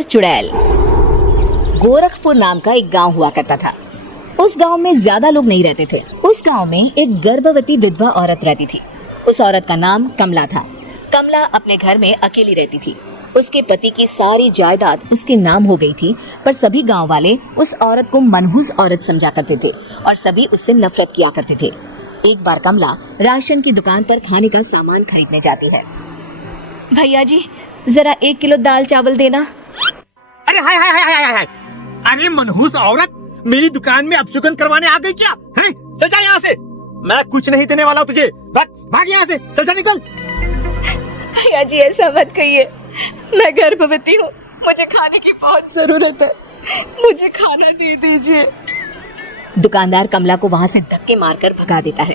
किन्नर चुड़ैल। गोरखपुर नाम का एक गांव हुआ करता था। उस गांव में ज्यादा लोग नहीं रहते थे। उस गांव में एक गर्भवती विधवा औरत रहती थी। उस औरत का नाम कमला था। कमला अपने घर में अकेली रहती थी। उसके पति की सारी जायदाद उसके नाम हो गई थी, पर सभी गांव वाले उस औरत को मनहूस औरत समझा करते थे और सभी उससे नफरत किया करते थे। एक बार कमला राशन की दुकान पर खाने का सामान खरीदने जाती है। भैया जी, जरा 1 किलो दाल चावल देना। अरे हाय हाय हाय हाय हाय, अरे मनहूस औरत, मेरी दुकान में अपशुकन करवाने आ गई क्या? हैं? चल जा यहाँ से, मैं कुछ नहीं देने वाला हूँ तुझे। भाग यहाँ से, चल जा, निकल। भैया जी, ऐसा मत कहिए, मैं गर्भवती हूँ, मुझे खाने की बहुत जरूरत है, मुझे खाना दे दीजिए। दुकानदार कमला को वहाँ से धक्के मारकर भगा देता है।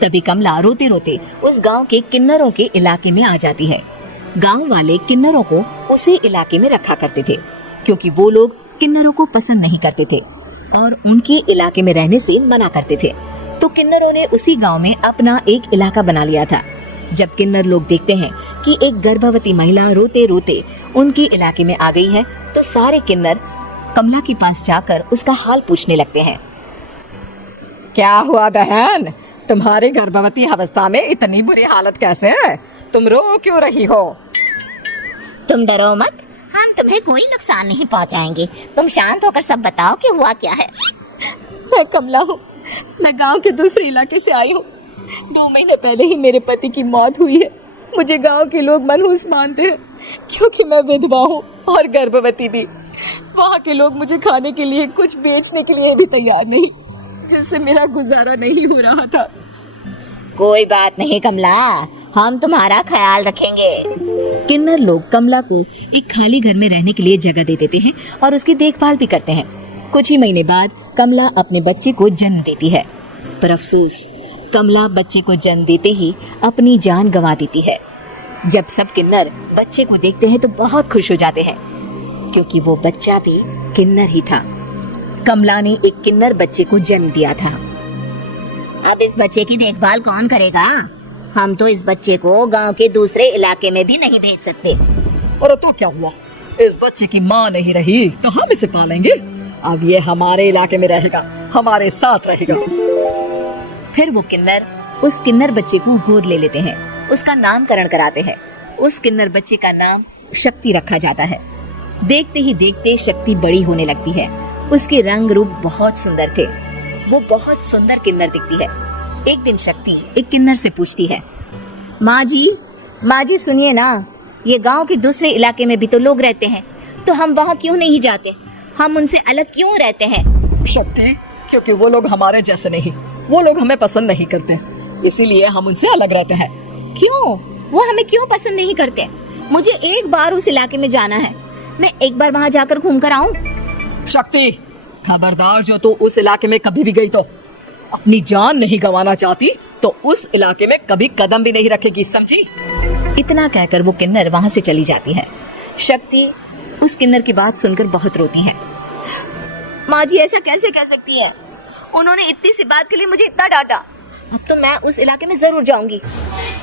तभी कमला रोते रोते उस गांव के किन्नरों के इलाके में आ जाती है। गांव वाले किन्नरों को उसी इलाके में रखा करते थे, क्योंकि वो लोग किन्नरों को पसंद नहीं करते थे और उनके इलाके में रहने से मना करते थे। तो किन्नरों ने उसी गांव में अपना एक इलाका बना लिया था। जब किन्नर लोग देखते हैं कि एक गर्भवती महिला रोते रोते उनके इलाके में आ गई है, तो सारे किन्नर कमला के पास जाकर उसका हाल पूछने लगते हैं। क्या हुआ बहन, तुम्हारी गर्भवती अवस्था में इतनी बुरी हालत कैसे है? तुम रो क्यों रही हो? तुम डरो मत, हम तुम्हें कोई नुकसान नहीं पहुंचाएंगे। तुम शांत होकर सब बताओ कि हुआ क्या है। मैं कमला हूँ, मैं गांव के दूसरे इलाके से आई हूँ। 2 महीने पहले ही मेरे पति की मौत हुई है। मुझे गांव के लोग मनहूस मानते हैं, क्योंकि मैं विधवा हूँ और गर्भवती भी। वहाँ के लोग मुझे खाने के लिए कुछ बेचने के लिए भी तैयार नहीं, जिससे मेरा गुजारा नहीं हो रहा था। कोई बात नहीं कमला, हम तुम्हारा ख्याल रखेंगे। किन्नर लोग कमला को एक खाली घर में रहने के लिए जगह दे देते हैं और उसकी देखभाल भी करते हैं। कुछ ही महीने बाद कमला अपने बच्चे को जन्म देती है, पर अफसोस, कमला बच्चे को जन्म देते ही अपनी जान गंवा देती है। जब सब किन्नर बच्चे को देखते हैं तो बहुत खुश हो जाते हैं, क्योंकि वो बच्चा भी किन्नर ही था। कमला ने एक किन्नर बच्चे को जन्म दिया था। अब इस बच्चे की देखभाल कौन करेगा? हम तो इस बच्चे को गांव के दूसरे इलाके में भी नहीं भेज सकते। और तो क्या हुआ, इस बच्चे की माँ नहीं रही तो हम इसे पालेंगे। अब ये हमारे इलाके में रहेगा, हमारे साथ रहेगा। फिर वो किन्नर उस किन्नर बच्चे को गोद ले लेते हैं, उसका नामकरण कराते हैं। उस किन्नर बच्चे का नाम शक्ति रखा जाता है। देखते ही देखते शक्ति बड़ी होने लगती है। उसके रंग रूप बहुत सुंदर थे। वो बहुत सुंदर किन्नर दिखती है। एक दिन शक्ति एक किन्नर से पूछती है, माँ जी सुनिए ना, ये गांव के दूसरे इलाके में भी तो लोग रहते हैं, तो हम वहाँ क्यों नहीं जाते? हम उनसे अलग क्यों रहते हैं? शक्ति, क्योंकि वो लोग हमारे जैसे नहीं, वो लोग हमें पसंद नहीं करते, इसीलिए हम उनसे अलग रहते हैं। क्यों? वो हमें क्यों पसंद नहीं करते? मुझे एक बार उस इलाके में जाना है, मैं एक बार वहाँ जाकर घूम कर आऊँ। शक्ति, खबरदार, जो तू उस इलाके में कभी भी गई तो अपनी जान नहीं गंवाना चाहती तो उस इलाके में कभी कदम भी नहीं रखेगी, समझी? इतना कहकर वो किन्नर वहाँ से चली जाती है। शक्ति उस किन्नर की बात सुनकर बहुत रोती है। माँ जी, ऐसा कैसे कह सकती है? उन्होंने इतनी सी बात के लिए मुझे इतना डांटा। अब तो मैं उस इलाके में जरूर जाऊंगी।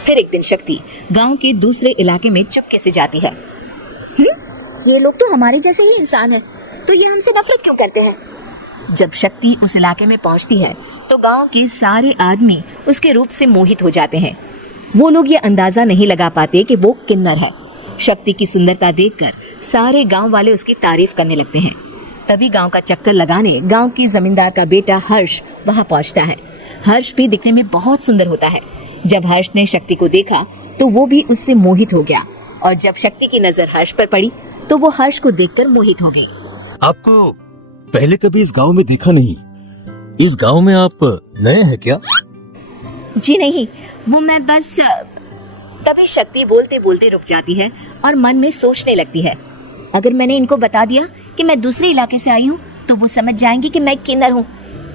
फिर एक दिन शक्ति गांव के दूसरे इलाके में चुपके से जाती है। ये लोग तो हमारे जैसे ही इंसान हैं, तो ये हमसे नफरत क्यों करते हैं? जब शक्ति उस इलाके में पहुंचती है तो गांव के सारे आदमी उसके रूप से मोहित हो जाते हैं। वो लोग ये अंदाजा नहीं लगा पाते कि वो किन्नर है। शक्ति की सुंदरता देखकर सारे गांव वाले उसकी तारीफ करने लगते हैं। तभी गांव का चक्कर लगाने गांव के जमींदार का बेटा हर्ष वहां पहुंचता है। हर्ष भी दिखने में बहुत सुंदर होता है। जब हर्ष ने शक्ति को देखा तो वो भी उससे मोहित हो गया, और जब शक्ति की नजर हर्ष पर पड़ी तो वो हर्ष को देखकर मोहित हो गई। आपको पहले कभी इस गांव में देखा नहीं। इस गांव में आप नए हैं क्या? जी नहीं, वो मैं बस। तभी शक्ति बोलते बोलते रुक जाती है और मन में सोचने लगती है, अगर मैंने इनको बता दिया कि मैं दूसरे इलाके से आई हूँ तो वो समझ जाएंगे कि मैं किन्नर हूँ,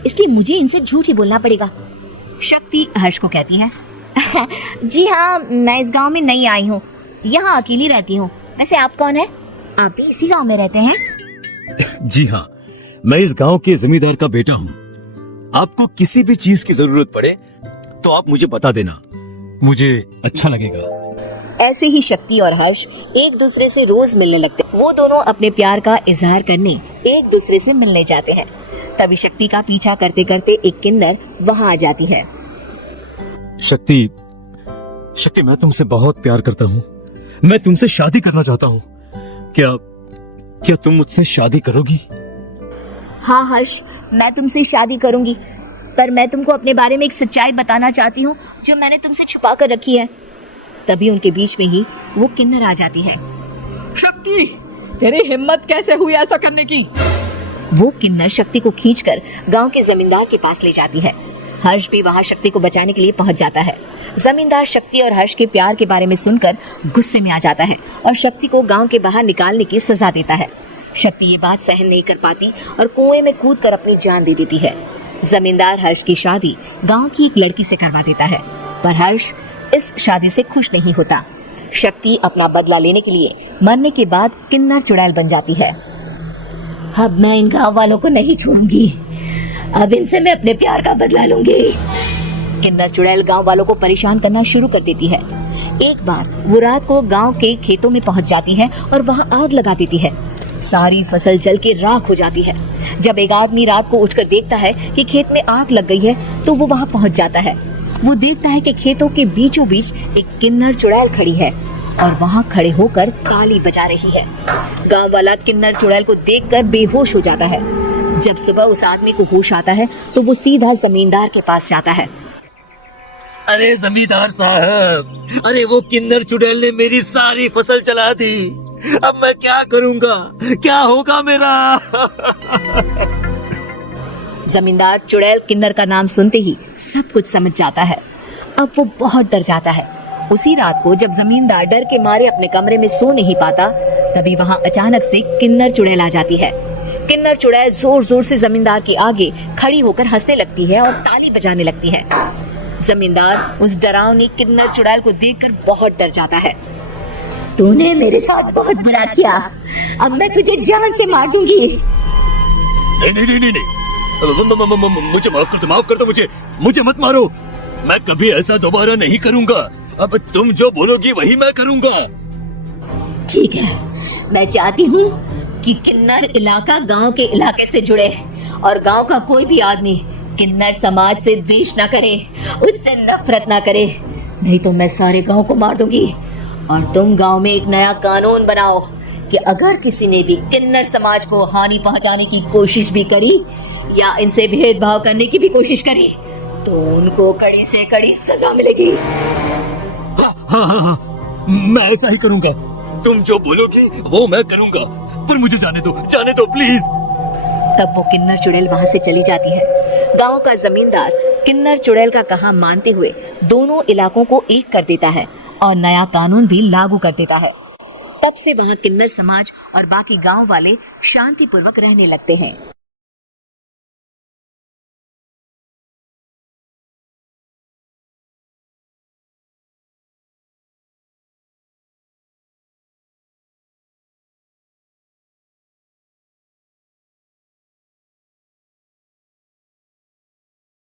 इसलिए मुझे इनसे झूठ ही बोलना पड़ेगा। शक्ति हर्ष को कहती है, जी हाँ, मैं इस गांव में नई आई हूँ, यहाँ अकेली रहती हूँ। वैसे आप कौन है? आप भी इसी गांव में रहते हैं? जी हाँ, मैं इस गांव के जमींदार का बेटा हूँ। आपको किसी भी चीज की जरूरत पड़े तो आप मुझे बता देना, मुझे अच्छा लगेगा। ऐसे ही शक्ति और हर्ष एक दूसरे से रोज मिलने लगते। वो दोनों अपने प्यार का इजहार करने एक दूसरे से मिलने जाते हैं। तभी शक्ति का पीछा करते करते एक किन्नर वहां आ जाती है। शक्ति, शक्ति मैं तुमसे बहुत प्यार करता हूँ। मैं तुमसे शादी करना चाहता हूँ। क्या तुम मुझसे शादी करोगी? हाँ हर्ष, मैं तुमसे शादी करूंगी, पर मैं तुमको अपने बारे में एक सच्चाई बताना चाहती हूँ जो मैंने तुमसे छुपा कर रखी है। तभी उनके बीच में ही वो किन्नर आ जाती है। शक्ति, तेरी हिम्मत कैसे हुई ऐसा करने की? वो किन्नर शक्ति को खींचकर गांव के जमींदार के पास ले जाती है। हर्ष भी वहां शक्ति को बचाने के लिए पहुंच जाता है। जमींदार शक्ति और हर्ष के प्यार के बारे में सुनकर गुस्से में आ जाता है और शक्ति को गांव के बाहर निकालने की सजा देता है। शक्ति ये बात सहन नहीं कर पाती और कुएं में कूदकर अपनी जान दे देती है। जमींदार हर्ष की शादी गांव की एक लड़की से करवा देता है, पर हर्ष इस शादी से खुश नहीं होता। शक्ति अपना बदला लेने के लिए मरने के बाद किन्नर चुड़ैल बन जाती है। अब मैं इन गांव वालों को नहीं छोड़ूंगी, अब इनसे मैं अपने प्यार का बदला लूंगी। किन्नर चुड़ैल गांव वालों को परेशान करना शुरू कर देती है। एक बार वो रात को गांव के खेतों में पहुंच जाती है और वहां आग लगा देती है। सारी फसल जल के राख हो जाती है। जब एक आदमी रात को उठकर देखता है कि खेत में आग लग गई है तो वो वहां पहुंच जाता है। वो देखता है कि खेतों के बीचों बीच एक किन्नर चुड़ैल खड़ी है और वहां खड़े होकर ताली बजा रही है। गांव वाला किन्नर चुड़ैल को देखकर बेहोश हो जाता है। जब सुबह उस आदमी को होश आता है तो वो सीधा जमींदार के पास जाता है। अरे जमींदार साहब, अरे वो किन्नर चुड़ैल ने मेरी सारी फसल जला दी। अब मैं क्या करूंगा? क्या होगा मेरा? जमींदार चुड़ैल किन्नर का नाम सुनते ही सब कुछ समझ जाता है। अब वो बहुत डर जाता है। उसी रात को जब जमींदार डर के मारे अपने कमरे में सो नहीं पाता, तभी वहां अचानक से किन्नर चुड़ैल आ जाती है। किन्नर चुड़ैल जोर जोर से जमींदार के आगे खड़ी होकर हंसने लगती है और ताली बजाने लगती है। जमींदार उस डरावनी किन्नर चुड़ैल को देखकर बहुत डर जाता है। तूने मेरे साथ बहुत बुरा किया, अब मैं तुझे जान से मार दूंगी। नहीं, मुझे माफ कर दो, मुझे मत मारो। मैं कभी ऐसा दोबारा नहीं करूंगा। अब तुम जो बोलोगी वही मैं करूंगा। ठीक है, मैं चाहती हूँ कि किन्नर इलाका गांव के इलाके से जुड़े और गांव का कोई भी आदमी किन्नर समाज से द्वेष न करे, उससे नफरत न करे, नहीं तो मैं सारे गांव को मार दूंगी। और तुम गांव में एक नया कानून बनाओ कि अगर किसी ने भी किन्नर समाज को हानि पहुंचाने की कोशिश भी करी या इनसे भेदभाव करने की भी कोशिश करी तो उनको कड़ी से कड़ी सजा मिलेगी। हाँ, मैं ऐसा ही करूंगा। तुम जो बोलोगी वो मैं करूंगा, पर मुझे जाने दो प्लीज। तब वो किन्नर चुड़ैल वहां से चली जाती है। गांव का जमींदार किन्नर चुड़ैल का कहा मानते हुए दोनों इलाकों को एक कर देता है और नया कानून भी लागू कर देता है। तब से वहां किन्नर समाज और बाकी गांव वाले शांतिपूर्वक रहने लगते हैं।